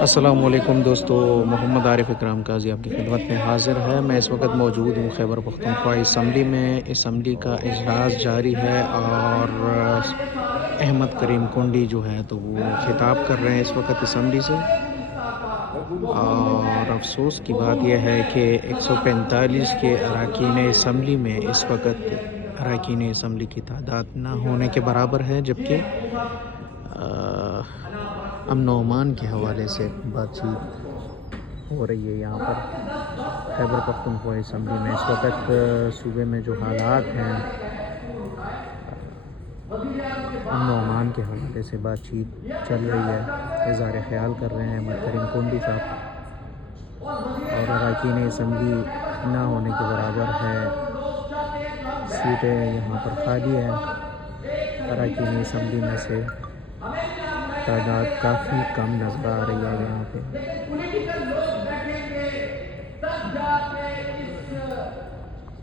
السلام علیکم دوستو، محمد عارف اکرام قاضی آپ کی خدمت میں حاضر ہے۔ میں اس وقت موجود ہوں خیبرپختونخوا اسمبلی میں۔ اسمبلی کا اجلاس جاری ہے اور احمد کریم کنڈی جو ہے تو وہ خطاب کر رہے ہیں اس وقت اسمبلی سے۔ اور افسوس کی بات یہ ہے کہ 145 کے اراکین اسمبلی میں اس وقت اراکین اسمبلی کی تعداد نہ ہونے کے برابر ہے، جبکہ امن و امان کے حوالے سے بات چیت ہو رہی ہے یہاں پر خیبر پختونخوا اسمبلی میں۔ اس وقت صوبے میں جو حالات ہیں امن و امان کے حوالے سے بات چیت چل رہی ہے، اظہار خیال کر رہے ہیں احمد کریم کنڈی صاحب، اور اراکین اسمبلی نہ ہونے کے برابر ہے۔ سیٹیں یہاں پر خالی ہیں، اراکین اسمبلی میں سے تعداد کافی کم نظر آ رہی ہے یہاں پہ۔